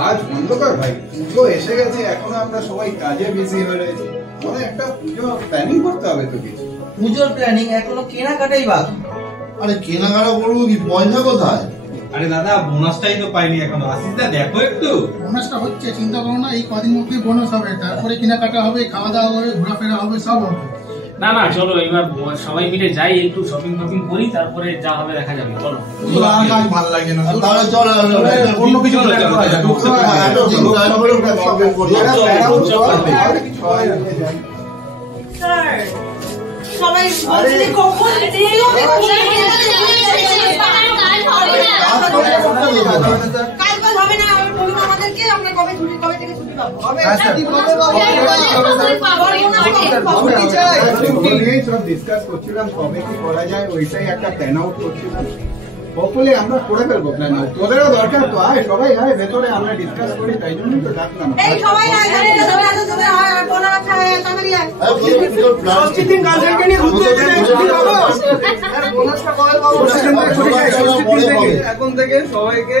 কাজ বন্ধ কর ভাই, পুজো এসে গেছে, এখনো আমরা সবাই কাজে বিজি হয়ে রয়েছি। মানে একটা পুজো প্ল্যানিং করতে হবে তো কিছু। পুজোর প্ল্যানিং এখনো কেনাকাটাই বাকি। আরে কেনাকাটা করবো কি, পয়সা কোথায়? আরে দাদা বোনাসটাই তো পাইনি এখনো। আশিস দা দেখো একটু। বোনাসটা হচ্ছে, চিন্তা করো না, এই কদিন মধ্যে বোনাস হবে, তারপরে কেনাকাটা হবে, খাওয়া দাওয়া হবে, ঘোরাফেরা হবে, সব হবে। না না চলো এবার সবাই মিলে যাই, একটু শপিং টপিং করি, তারপরে যা হবে দেখা যাবে। চলো কাজ ভালো লাগে না। তাহলে চলো অন্য কিছু সবাই কাজ হবে না, বলুন আমাদেরকে আমরা কবে থেকে ছুটি পাবো। সব ডিসকাস করছিলাম কবে কি করা যায়, ওইটাই একটা প্ল্যান আউট করছিলাম। হোপফুলি আমরা করে ফেলবো প্ল্যান আউট। তোদেরও দরকার তো, আয় সবাই আয় ভেতরে, আমরা ডিসকাস করি, তাই জন্যই তো ডাকলাম। এখন থেকে সবাইকে